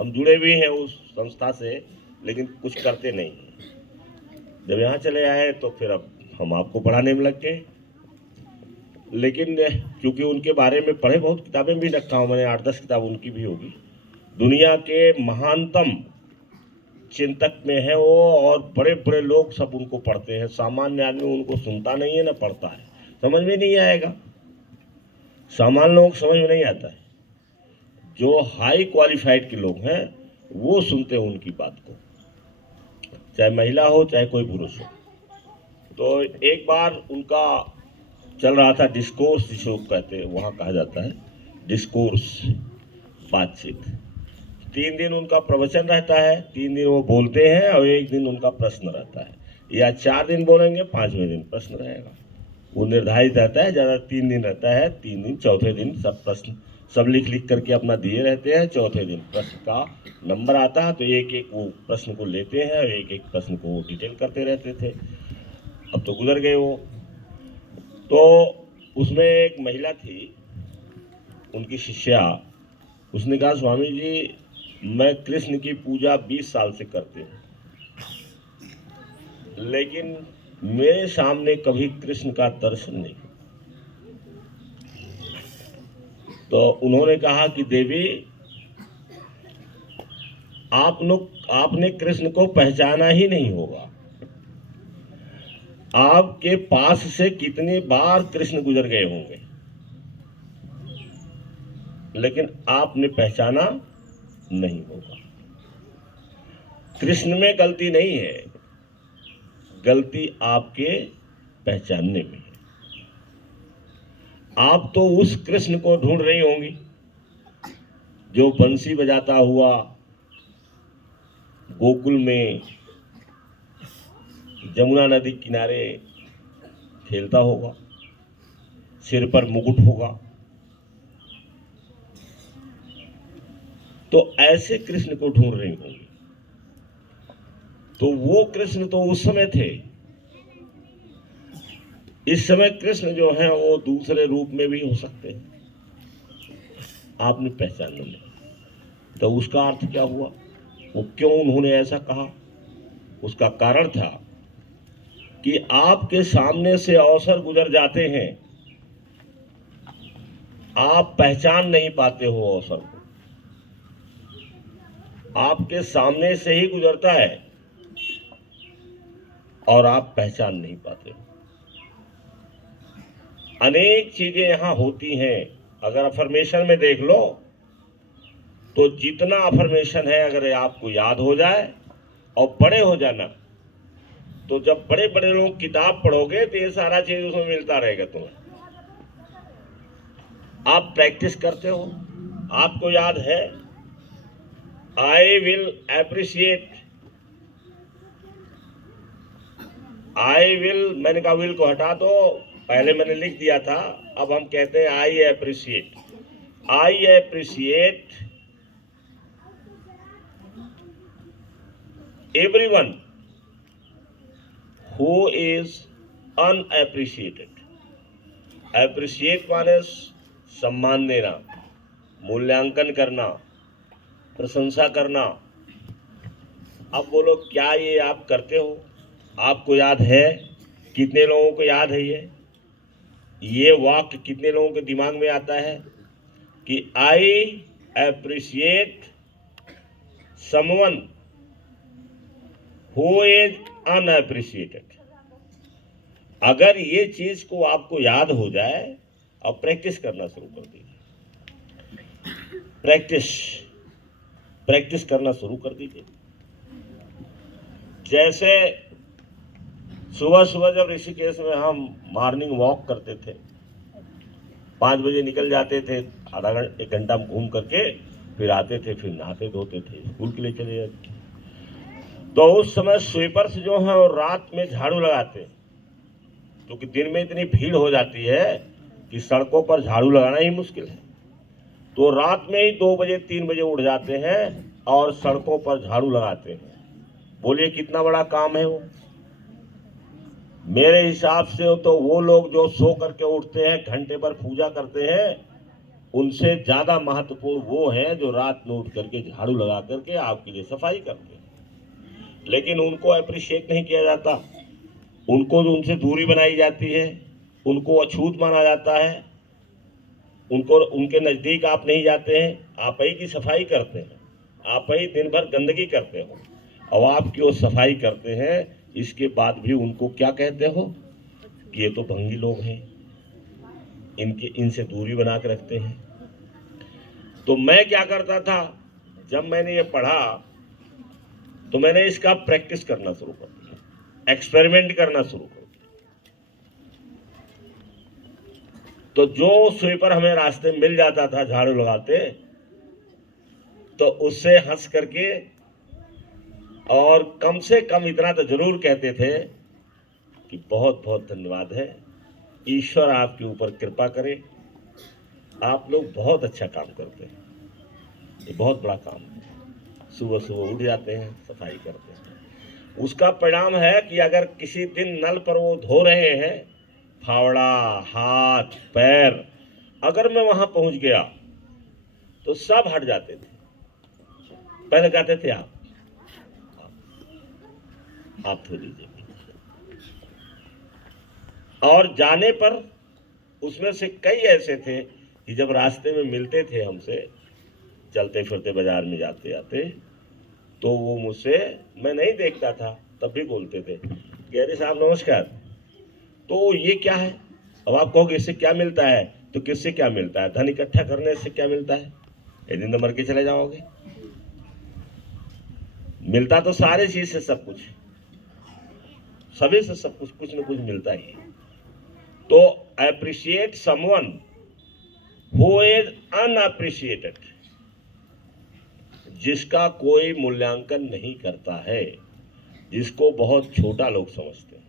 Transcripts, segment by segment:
हम जुड़े भी हैं उस संस्था से, लेकिन कुछ करते नहीं। जब यहाँ चले आए तो फिर अब हम आपको पढ़ाने में लग गए। लेकिन क्योंकि उनके बारे में पढ़े, बहुत किताबें भी रखा हूँ मैंने, 8-10 किताब उनकी भी होगी। दुनिया के महानतम चिंतक में है वो, और बड़े बड़े लोग सब उनको पढ़ते हैं। सामान्य आदमी उनको सुनता नहीं है ना पढ़ता है, समझ में नहीं आएगा। सामान्य लोग समझ में नहीं आता है। जो हाई क्वालिफाइड के लोग हैं वो सुनते हैं उनकी बात को, चाहे महिला हो चाहे कोई पुरुष हो। तो एक बार उनका चल रहा था डिस्कोर्स, जिसे कहते हैं, वहाँ कहा जाता है डिस्कोर्स, बातचीत। 3 दिन उनका प्रवचन रहता है, 3 दिन वो बोलते हैं और 1 दिन उनका प्रश्न रहता है, या 4 दिन बोलेंगे, 5वें दिन प्रश्न रहेगा। वो निर्धारित रहता है, ज़्यादा 3 दिन रहता है। 3 दिन, चौथे दिन सब प्रश्न सब लिख करके अपना दिए रहते हैं। चौथे दिन प्रश्न का नंबर आता है तो एक एक वो प्रश्न को लेते हैं और एक एक प्रश्न को वो डिटेल करते रहते थे। अब तो गुजर गए वो। तो उसमें एक महिला थी, उनकी शिष्या, उसने कहा, स्वामी जी मैं कृष्ण की पूजा 20 साल से करती हूँ, लेकिन मेरे सामने कभी कृष्ण का दर्शन नहीं। तो उन्होंने कहा कि देवी, आपने कृष्ण को पहचाना ही नहीं होगा। आपके पास से कितनी बार कृष्ण गुजर गए होंगे, लेकिन आपने पहचाना नहीं होगा। कृष्ण में गलती नहीं है, गलती आपके पहचानने में है। आप तो उस कृष्ण को ढूंढ रही होंगी जो बंसी बजाता हुआ गोकुल में जमुना नदी किनारे खेलता होगा, सिर पर मुकुट होगा। तो ऐसे कृष्ण को ढूंढ रही होंगी। तो वो कृष्ण तो उस समय थे, इस समय कृष्ण जो है वो दूसरे रूप में भी हो सकते हैं, आपने पहचाना नहीं। तो उसका अर्थ क्या हुआ, वो क्यों उन्होंने ऐसा कहा? उसका कारण था कि आपके सामने से अवसर गुजर जाते हैं, आप पहचान नहीं पाते हो अवसर को। आपके सामने से ही गुजरता है और आप पहचान नहीं पाते हो। अनेक चीजें यहां होती हैं। अगर अफर्मेशन में देख लो तो जितना अफर्मेशन है, अगर आपको याद हो जाए और बड़े हो जाना, तो जब बड़े बड़े लोग किताब पढ़ोगे तो ये सारा चीज उसमें मिलता रहेगा तुम्हें। आप प्रैक्टिस करते हो, आपको याद है, I will appreciate, I will, मैंने कहा विल को हटा दो, पहले मैंने लिख दिया था, अब हम कहते हैं I appreciate. I appreciate everyone who is unappreciated. Appreciate माने सम्मान देना, मूल्यांकन करना, प्रशंसा करना। अब बोलो, क्या ये आप करते हो? आपको याद है? कितने लोगों को याद है ये वाक्य कितने लोगों के दिमाग में आता है कि आई एप्रिशिएट समवन हु इज अनएप्रिशिएटेड। अगर ये चीज को आपको याद हो जाए, और प्रैक्टिस करना शुरू कर दीजिए, प्रैक्टिस करना शुरू कर दीजिए। जैसे सुबह सुबह जब ऋषिकेश में हम मॉर्निंग वॉक करते थे, 5 बजे निकल जाते थे, आधा घंटा 1 घंटा घूम करके फिर आते थे, फिर नहाते धोते थे, स्कूल के लिए चले जाते थे। तो उस समय स्वीपर्स जो है वो रात में झाड़ू लगाते, क्योंकि दिन में इतनी भीड़ हो जाती है कि सड़कों पर झाड़ू लगाना ही मुश्किल है। तो रात में ही 2 बजे 3 बजे उठ जाते हैं और सड़कों पर झाड़ू लगाते हैं। बोलिए कितना बड़ा काम है वो। मेरे हिसाब से तो वो लोग जो सो करके उठते हैं, घंटे भर पूजा करते हैं, उनसे ज़्यादा महत्वपूर्ण वो हैं जो रात में उठ करके झाड़ू लगा करके आपके लिए सफाई करते हैं, लेकिन उनको अप्रिशिएट नहीं किया जाता, उनको जो उनसे दूरी बनाई जाती है, उनको अछूत माना जाता है, उनको उनके नज़दीक आप नहीं जाते हैं, आप ही की सफाई करते हैं, आप ही दिन भर गंदगी करते हो और आपकी वो सफाई करते हैं, इसके बाद भी उनको क्या कहते हो कि ये तो भंगी लोग हैं, इनसे दूरी बना के रखते हैं। तो मैं क्या करता था, जब मैंने ये पढ़ा तो मैंने इसका प्रैक्टिस करना शुरू कर दिया, एक्सपेरिमेंट करना शुरू कर दिया। तो जो स्वीपर हमें रास्ते में मिल जाता था झाड़ू लगाते, तो उससे हंस करके और कम से कम इतना तो जरूर कहते थे कि बहुत बहुत धन्यवाद है, ईश्वर आपके ऊपर कृपा करे, आप लोग बहुत अच्छा काम करते हैं, ये बहुत बड़ा काम है। सुबह सुबह उठ जाते हैं, सफाई करते हैं। उसका परिणाम है कि अगर किसी दिन नल पर वो धो रहे हैं, फावड़ा, हाथ, पैर, अगर मैं वहां पहुंच गया तो सब हट जाते थे। पहले कहते थे आप धो लीजिए, और जाने पर उसमें से कई ऐसे थे कि जब रास्ते में मिलते थे हमसे, चलते फिरते बाजार में जाते आते, तो वो मुझसे, मैं नहीं देखता था तब भी बोलते थे कि अरे साहब नमस्कार, तो ये क्या है? अब आप कहोगे इससे क्या मिलता है, तो किससे क्या मिलता है? धन इकट्ठा करने से क्या मिलता है? एक दिन तो मर के चले जाओगे। मिलता तो सारे चीज से सब कुछ, सभी से सब कुछ, कुछ न कुछ मिलता ही है। तो अप्रिशिएट समवन हु इज अनअप्रिशिएटेड, जिसका कोई मूल्यांकन नहीं करता है, जिसको बहुत छोटा लोग समझते हैं,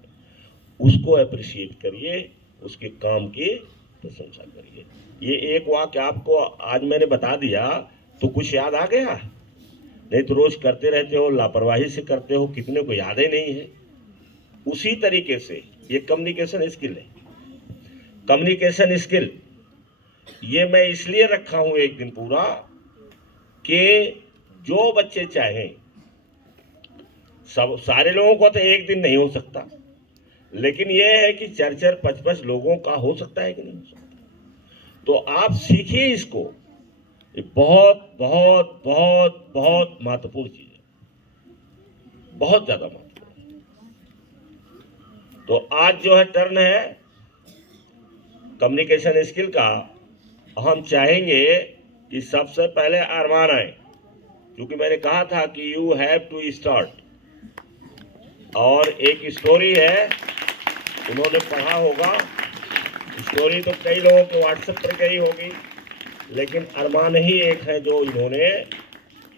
उसको अप्रिशिएट करिए, उसके काम की प्रशंसा करिए। ये एक वाक्य आपको आज मैंने बता दिया तो कुछ याद आ गया, नहीं तो रोज करते रहते हो, लापरवाही से करते हो, कितने को याद ही नहीं है। उसी तरीके से ये कम्युनिकेशन स्किल है। कम्युनिकेशन स्किल ये मैं इसलिए रखा हूं एक दिन पूरा कि जो बच्चे चाहें, सब सारे लोगों को तो एक दिन नहीं हो सकता, लेकिन यह है कि 4-4, 5-5 लोगों का हो सकता है कि नहीं हो सकता। तो आप सीखिए इसको, ये बहुत बहुत बहुत बहुत महत्वपूर्ण चीज है, बहुत ज्यादा महत्वपूर्ण। तो आज जो है टर्न है कम्युनिकेशन स्किल का। हम चाहेंगे कि सबसे पहले अरमान आए, क्योंकि मैंने कहा था कि यू हैव टू स्टार्ट। और एक स्टोरी है, उन्होंने पढ़ा होगा, स्टोरी तो कई लोगों के व्हाट्सएप पर गई होगी, लेकिन अरमान ही एक है जो इन्होंने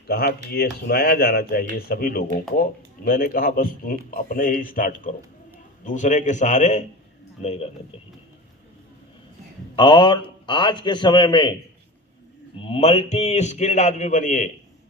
कहा कि ये सुनाया जाना चाहिए सभी लोगों को। मैंने कहा बस तुम अपने ही स्टार्ट करो, दूसरे के सहारे नहीं रहना चाहिए। और आज के समय में मल्टी स्किल्ड आदमी बनिए।